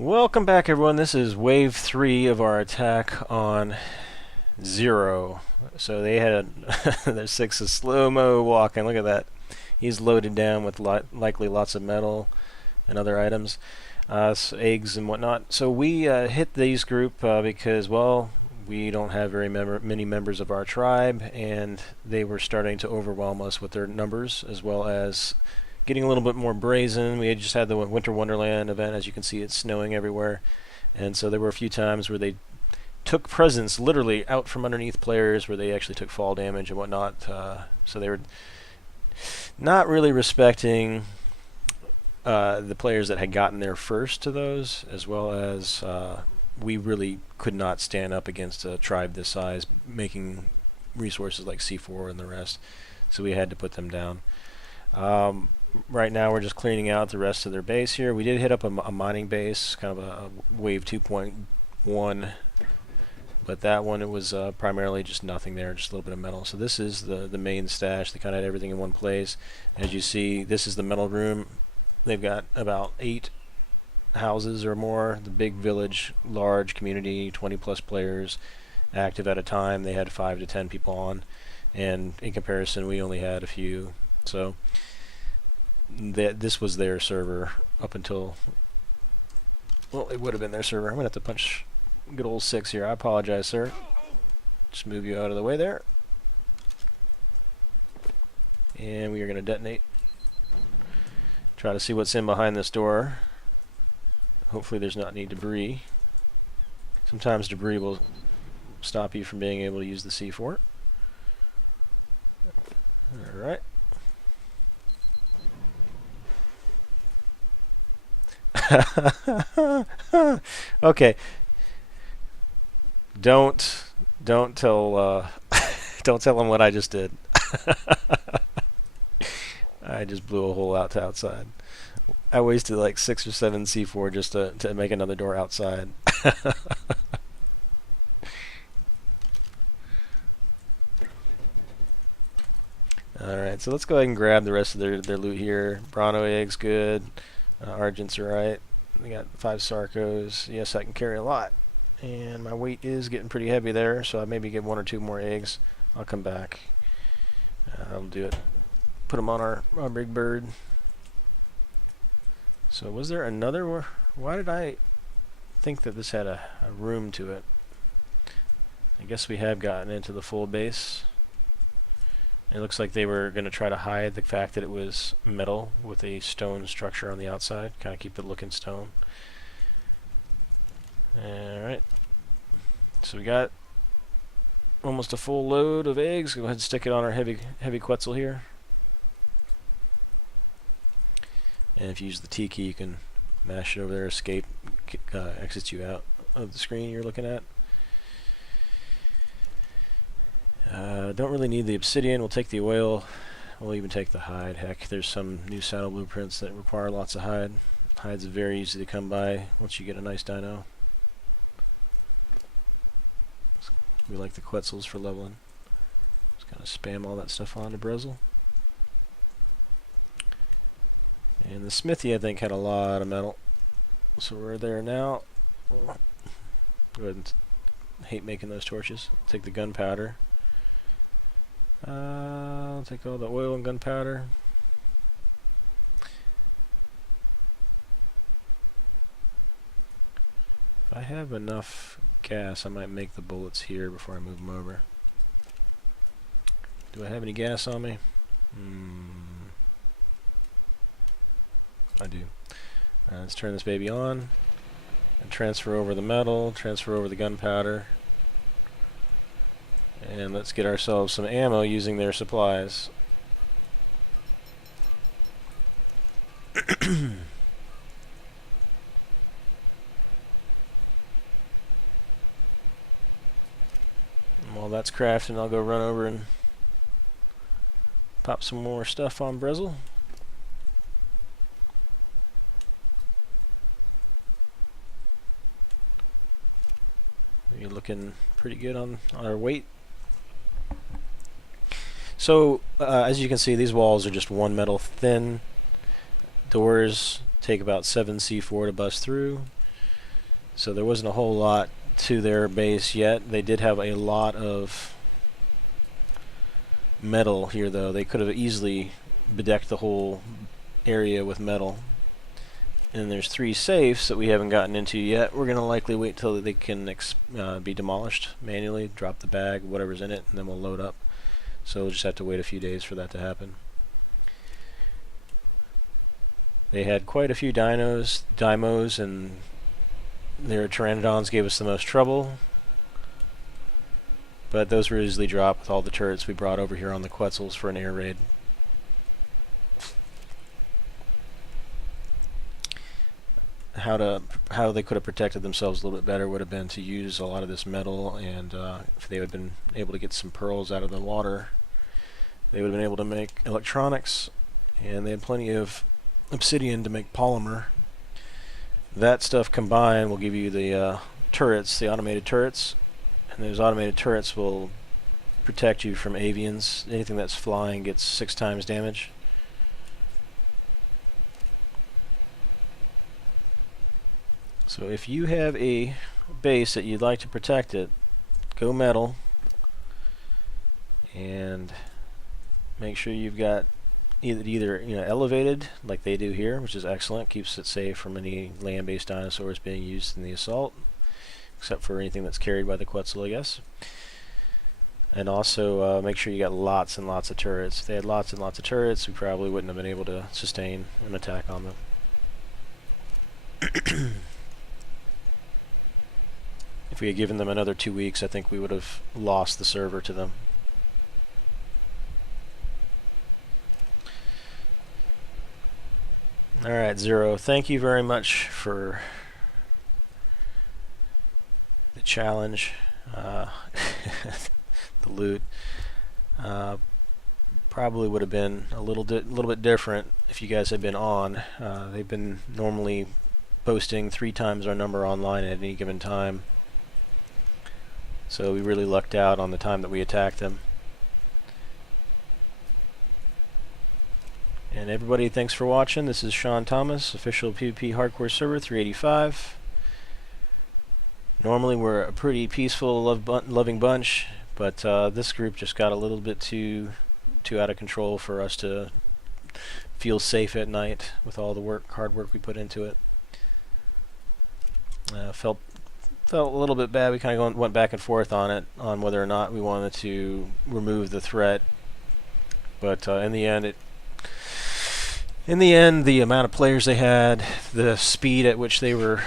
Welcome back, everyone. This is wave 3 of our attack on Zero. So they had their 6 is slow-mo walking. Look at that. He's loaded down with likely lots of metal and other items, eggs and whatnot. So we hit these group because, well, we don't have very many members of our tribe, and they were starting to overwhelm us with their numbers, as well as getting a little bit more brazen. We had just had the Winter Wonderland event. As you can see, it's snowing everywhere. And so there were a few times where they took presents literally out from underneath players, where they actually took fall damage and whatnot. So they were not really respecting the players that had gotten there first to those, as well as we really could not stand up against a tribe this size, making resources like C4 and the rest. So we had to put them down. Right now we're just cleaning out the rest of their base here. We did hit up a mining base, kind of a wave 2.1, but that one, it was primarily just nothing there, just a little bit of metal. So this is the main stash. They kind of had everything in one place. As you see, this is the metal room. They've got about 8 houses or more. The big village, large community, 20 plus players active at a time. They had 5 to 10 people on, and in comparison we only had a few. So this was their server up until, well, it would have been their server. I'm gonna have to punch good old 6 here. I apologize, sir. Just move you out of the way there, and we are gonna detonate. Try to see what's in behind this door. Hopefully there's not any debris. Sometimes debris will stop you from being able to use the C4. Alright. Okay. Don't tell don't tell them what I just did. I just blew a hole out to outside. I wasted like 6 or 7 C4 just to make another door outside. Alright, so let's go ahead and grab the rest of their loot here. Bronto eggs, good. Argent's alright. We got 5 Sarcos. Yes, I can carry a lot. And my weight is getting pretty heavy there, so I maybe get 1 or 2 more eggs. I'll come back. I'll do it. Put them on our big bird. So was there another? Why did I think that this had a room to it? I guess we have gotten into the full base. It looks like they were going to try to hide the fact that it was metal with a stone structure on the outside, kind of keep it looking stone. Alright. So we got almost a full load of eggs. Go ahead and stick it on our heavy Quetzal here. And if you use the T key, you can mash it over there, escape, exits you out of the screen you're looking at. Don't really need the obsidian. We'll take the oil. We'll even take the hide. Heck, there's some new saddle blueprints that require lots of hide. Hide's very easy to come by once you get a nice dino. We like the Quetzals for leveling. Just kind of spam all that stuff onto Brezel. And the smithy, I think, had a lot of metal. So we're there now. Go ahead and hate making those torches. Take the gunpowder. I'll take all the oil and gunpowder. If I have enough gas, I might make the bullets here before I move them over. Do I have any gas on me? I do. Let's turn this baby on and transfer over the metal, transfer over the gunpowder, and let's get ourselves some ammo using their supplies. While that's crafting, I'll go run over and pop some more stuff on Brezel. We're looking pretty good on our weight. So, as you can see, these walls are just 1 metal thin. Doors take about 7 C4 to bust through. So there wasn't a whole lot to their base yet. They did have a lot of metal here, though. They could have easily bedecked the whole area with metal. And there's 3 safes that we haven't gotten into yet. We're going to likely wait till they can be demolished manually, drop the bag, whatever's in it, and then we'll load up. So we'll just have to wait a few days for that to happen. They had quite a few Dimos, and their Pteranodons gave us the most trouble. But those were easily dropped with all the turrets we brought over here on the Quetzals for an air raid. How they could have protected themselves a little bit better would have been to use a lot of this metal, and if they had been able to get some pearls out of the water, they would have been able to make electronics, and they had plenty of obsidian to make polymer. That stuff combined will give you the turrets, the automated turrets, and those automated turrets will protect you from avians. Anything that's flying gets 6 times damage. So if you have a base that you'd like to protect it, go metal, and make sure you've got either elevated like they do here, which is excellent, keeps it safe from any land-based dinosaurs being used in the assault, except for anything that's carried by the Quetzal, I guess. And also make sure you got lots and lots of turrets. If they had lots and lots of turrets, we probably wouldn't have been able to sustain an attack on them. If we had given them another 2 weeks, I think we would have lost the server to them. Alright, Zero, thank you very much for the challenge, the loot. Probably would have been a little bit different if you guys had been on. They've been normally posting 3 times our number online at any given time. So we really lucked out on the time that we attacked them. And everybody, thanks for watching. This is Sean Thomas, official PvP Hardcore Server 385. Normally we're a pretty peaceful, loving bunch, but this group just got a little bit too out of control for us to feel safe at night with all the hard work we put into it. Felt a little bit bad. We kind of went back and forth on it, on whether or not we wanted to remove the threat. But in the end, the amount of players they had, the speed at which they were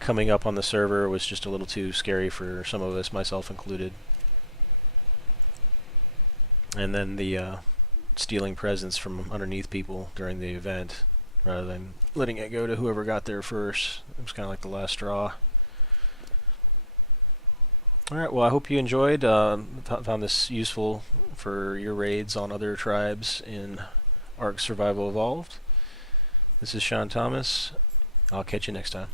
coming up on the server was just a little too scary for some of us, myself included. And then the stealing presents from underneath people during the event, rather than letting it go to whoever got there first. It was kind of like the last straw. Alright, well, I hope you enjoyed, found this useful for your raids on other tribes in ARK Survival Evolved. This is Sean Thomas. I'll catch you next time.